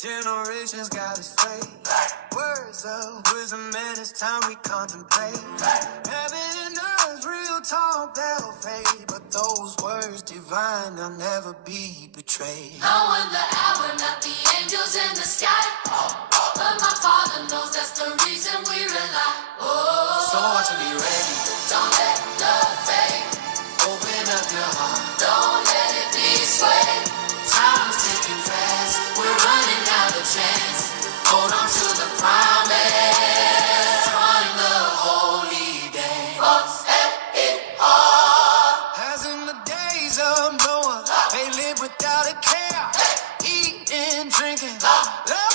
Generations got us straight. Words of wisdom, and it's time we contemplate. Heaven and earth, real talk that'll fade. But those words divine, they'll never be betrayed. No one the hour, not the angels in the sky. But my Father knows that's the reason we rely. Oh, So I want to be ready. don't let love fade. Open up your heart. Don't let it be swayed. Time's ticking fast. We're running out of chance. Hold on to the promise. Join the holy day. Set it all. As in the days of Noah, they lived without a care. Eating, drinking, love